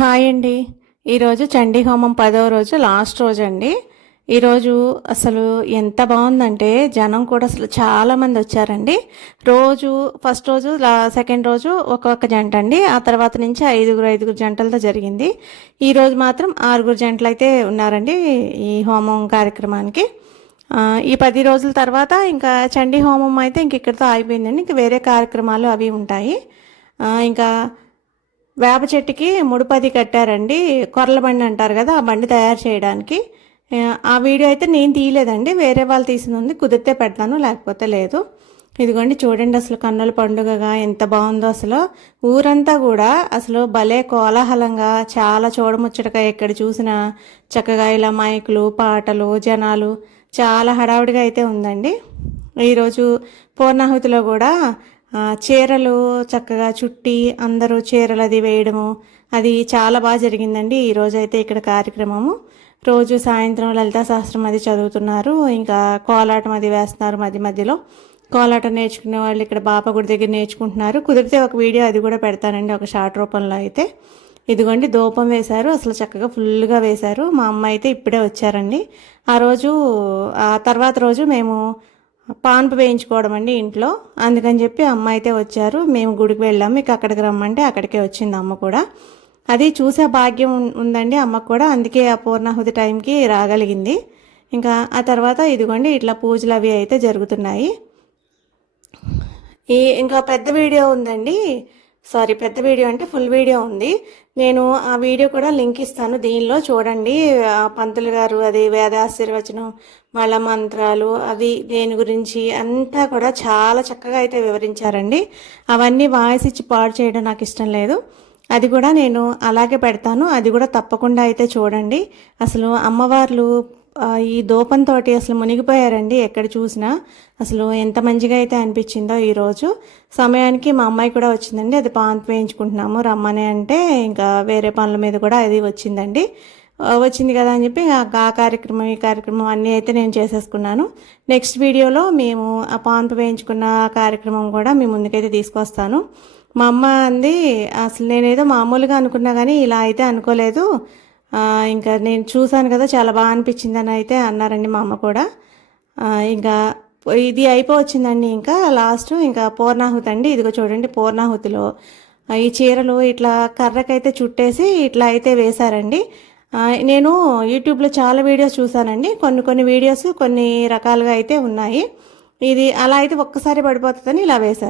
Hi అండి. ఈరోజు చండీ హోమం 10వ రోజు లాస్ట్ రోజు అండి. ఈరోజు అసలు ఎంత బాగుందంటే జనం కూడా అసలు చాలామంది వచ్చారండి. రోజు ఫస్ట్ రోజు సెకండ్ రోజు ఒక్కొక్క జంట అండి. ఆ తర్వాత నుంచి ఐదుగురు జంటలతో జరిగింది. ఈరోజు మాత్రం 6 జంటలు అయితే ఉన్నారండి ఈ హోమం కార్యక్రమానికి. ఈ 10 రోజుల తర్వాత ఇంకా చండీ హోమం అయితే ఇంక ఇక్కడితో అయిపోయిందండి. ఇంక వేరే కార్యక్రమాలు అవి ఉంటాయి. ఇంకా వేప చెట్టుకి ముడుపది కట్టారండి. కొర్రల బండి అంటారు కదా, ఆ బండి తయారు చేయడానికి. ఆ వీడియో అయితే నేను తీయలేదండి, వేరే వాళ్ళు తీసింది ఉంది. కుదిరితే పెడతాను, లేకపోతే లేదు. ఇదిగోండి చూడండి, అసలు కన్నుల పండుగగా ఎంత బాగుందో. అసలు ఊరంతా కూడా అసలు భలే కోలాహలంగా, చాలా చూడముచ్చటగా ఎక్కడ చూసినా చక్కగా ఇలా మైకులు, పాటలు, జనాలు చాలా హడావుడిగా అయితే ఉందండి. ఈరోజు పూర్ణాహుతిలో కూడా చీరలు చక్కగా చుట్టి అందరూ చీరలు అది వేయడము, అది చాలా బాగా జరిగిందండి ఈరోజు అయితే ఇక్కడ కార్యక్రమము. రోజు సాయంత్రం లలితా శాస్త్రం అది చదువుతున్నారు, ఇంకా కోలాటం అది వేస్తున్నారు. మధ్యలో కోలాటం నేర్చుకునే వాళ్ళు ఇక్కడ బాప గుడి దగ్గర నేర్చుకుంటున్నారు. కుదిరితే ఒక వీడియో అది కూడా పెడతానండి, ఒక షార్ట్ రూపంలో అయితే. ఇదిగోండి ధూపం వేశారు, అసలు చక్కగా ఫుల్గా వేశారు. మా అమ్మ అయితే ఇప్పుడే వచ్చారండి. ఆ తర్వాత రోజు మేము పాన్పు వేయించుకోవడం అండి ఇంట్లో. అందుకని చెప్పి అమ్మ అయితే వచ్చారు. మేము గుడికి వెళ్ళాము, ఇక అక్కడికి రమ్మంటే అక్కడికే వచ్చింది అమ్మ కూడా. అది చూసే భాగ్యం ఉందండి అమ్మకు కూడా, అందుకే ఆ పూర్ణాహుతి టైంకి రాగలిగింది. ఇంకా ఆ తర్వాత ఇదిగోండి ఇట్లా పూజలు అవి అయితే జరుగుతున్నాయి. ఇంకా పెద్ద వీడియో ఉందండి, సారీ పెద్ద వీడియో అంటే ఫుల్ వీడియో ఉంది. నేను ఆ వీడియో కూడా లింక్ ఇస్తాను, దీనిలో చూడండి. పంతులు గారు అది వేదాశీర్వచనం, వాళ్ళ మంత్రాలు అవి దేని గురించి అంతా కూడా చాలా చక్కగా అయితే వివరించారండి. అవన్నీ వాయిస్ ఇచ్చి పాడు చేయడం నాకు ఇష్టం లేదు. అది కూడా నేను అలాగే పెడతాను, అది కూడా తప్పకుండా అయితే చూడండి. అసలు అమ్మవార్లు ఈ దూపంతో అసలు మునిగిపోయారండి ఎక్కడ చూసినా. అసలు ఎంత మంచిగా అయితే అనిపించిందో ఈరోజు. సమయానికి మా అమ్మాయి కూడా వచ్చిందండి, అది పాన్ వేయించుకుంటున్నాము రమ్మని అంటే, ఇంకా వేరే పనుల మీద కూడా అది వచ్చిందండి. వచ్చింది కదా అని చెప్పి ఆ కార్యక్రమం ఈ కార్యక్రమం అన్నీ అయితే నేను చేసేసుకున్నాను. నెక్స్ట్ వీడియోలో మేము ఆ పాన్పు వేయించుకున్న కార్యక్రమం కూడా మీ ముందుకైతే తీసుకొస్తాను. మా అమ్మ అంది, అసలు నేనేదో మామూలుగా అనుకున్నా కానీ ఇలా అయితే అనుకోలేదు, ఇంకా నేను చూశాను కదా చాలా బాగా అనిపించిందని అయితే అన్నారండి మా అమ్మ కూడా. ఇంకా ఇది అయిపోవచ్చిందండి. ఇంకా లాస్ట్ ఇంకా పూర్ణాహుతి అండి. ఇదిగో చూడండి, పూర్ణాహుతిలో ఈ చీరలు ఇట్లా కర్రకైతే చుట్టేసి ఇట్లా అయితే వేశారండి. నేను యూట్యూబ్లో చాలా వీడియోస్ చూశానండి, కొన్ని వీడియోస్ కొన్ని రకాలుగా అయితే ఉన్నాయి. ఇది అలా అయితే ఒక్కసారి పడిపోతుందని ఇలా వేశారు.